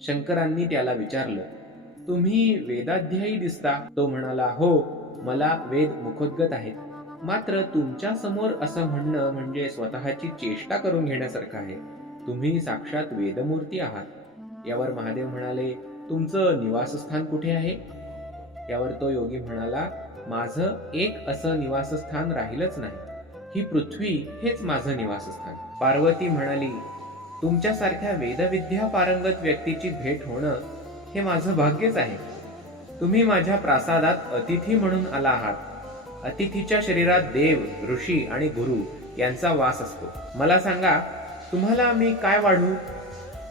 शंकरांनी त्याला विचारलं, तुम्ही वेदाध्यायी दिसता. तो म्हणाला, हो, मला वेद मुखोद्गत आहेत. मात्र तुमच्या समोर असं म्हणणं म्हणजे स्वतःची चेष्टा करून घेण्यासारखं आहे. तुम्ही साक्षात वेदमूर्ती आहात. यावर महादेव म्हणाले, तुमचं निवासस्थान कुठे आहे? यावर तो योगी म्हणाला, माझं एक असं निवासस्थान राहिलंच नाही. ही पृथ्वी हेच माझं निवासस्थान. पार्वती म्हणाली, तुमच्यासारख्या वेदविद्या पारंगत व्यक्तीची भेट होणं हे माझं भाग्यच आहे. तुम्ही माझ्या प्रासादात अतिथी म्हणून आला आहात. अतिथीच्या शरीरात देव, ऋषी आणि गुरु यांचा वास असतो. मला सांगा, तुम्हाला मी काय वाढू?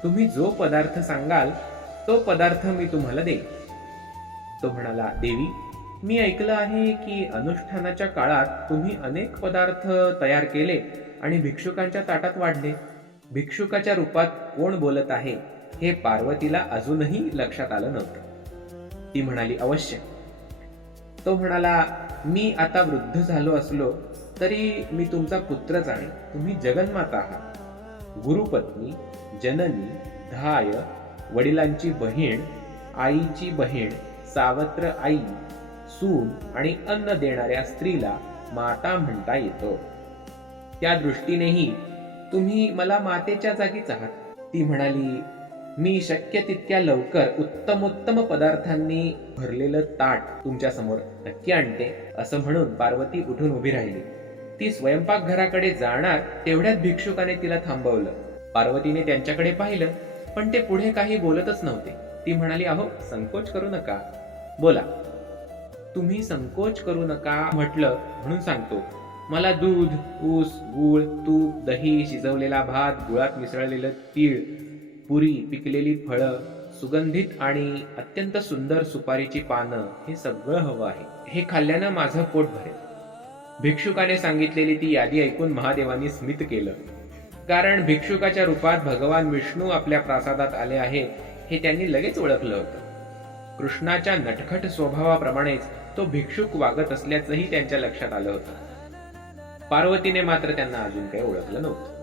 तुम्ही जो पदार्थ सांगाल तो पदार्थ मी तुम्हाला देईन. तो म्हणाला, देवी, मी ऐकलं आहे की अनुष्ठानाच्या काळात तुम्ही अनेक पदार्थ तयार केले आणि भिक्षुकांच्या ताटात वाढले. भिक्षुकाच्या रूपात कोण बोलत आहे हे पार्वतीला अजूनही लक्षात आलं नव्हतं. ती म्हणाली, अवश्य. तो म्हणाला, मी आता वृद्ध झालो असलो तरी मी तुमचा पुत्रच आहे. तुम्ही जगन्माता आहात, गुरुपत्नी, जननी, धाय, वडिलांची बहीण, आईची बहीण, सावत्र आई, सून आणि अन्न देणाऱ्या स्त्रीला माता म्हणता येतं. त्या दृष्टीनेही तुम्ही मला मातेच्या जागीच आहात. ती म्हणाली, मी शक्य तितक्या लवकर उत्तमोत्तम पदार्थांनी भरलेलं ताट तुमच्या समोर नक्की आणते. असं म्हणून पार्वती उठून उभी राहिली. ती स्वयंपाकघराकडे जाणार तेवढ्यात भिक्षुकाने तिला थांबवलं. पार्वतीने त्यांच्याकडे पाहिलं, पण ते पुढे काही बोलतच नव्हते. ती म्हणाली, अहो, संकोच करू नका, बोला. तुम्ही संकोच करू नका म्हटलं म्हणून सांगतो. मला दूध, ऊस, गूळ, तूप, दही, शिजवलेला भात, गुळात मिसळलेलं तीळ, पुरी, पिकलेली फळं, सुगंधित आणि अत्यंत सुंदर सुपारीची पानं हे सगळं हवं आहे. हे खाल्ल्यानं माझं पोट भरेल. भिक्षुकाने सांगितलेली ती यादी ऐकून महादेवांनी स्मित केलं. कारण भिक्षुकाच्या रूपात भगवान विष्णू आपल्या प्रासादात आले आहेत हे त्यांनी लगेच ओळखलं होतं. कृष्णाच्या नटखट स्वभावाप्रमाणेच तो भिक्षुक वागत असल्याचंही त्यांच्या लक्षात आलं होतं. पार्वतीने मात्र त्यांना अजून काही ओळखलं नव्हतं.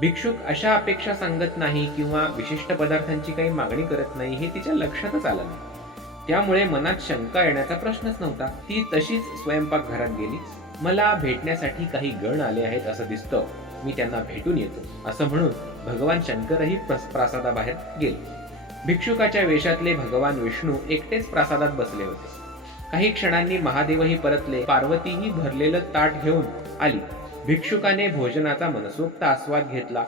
भिक्षुक अशा अपेक्षा सांगत नाही किंवा विशिष्ट पदार्थांची काही मागणी करत नाही हे तिच्या लक्षातच आलं नाही. त्यामुळे मनात शंका येण्याचा प्रश्नच नव्हता. ती तशीच स्वयंपाकघरात गेली. मला भेटण्यासाठी काही गण आले आहेत असं दिसतं, मी त्यांना भेटून येतो, असं म्हणून भगवान शंकरही प्रासादाबाहेर गेले. भिक्षुकाच्या वेशातले भगवान विष्णू एकटेच प्रासादात बसले होते. काही क्षणांनी महादेवही परतले. पार्वतीही भरलेलं ताट घेऊन आली. भिक्षुकाने भोजनाचा मनसोक्त आस्वाद घेतला.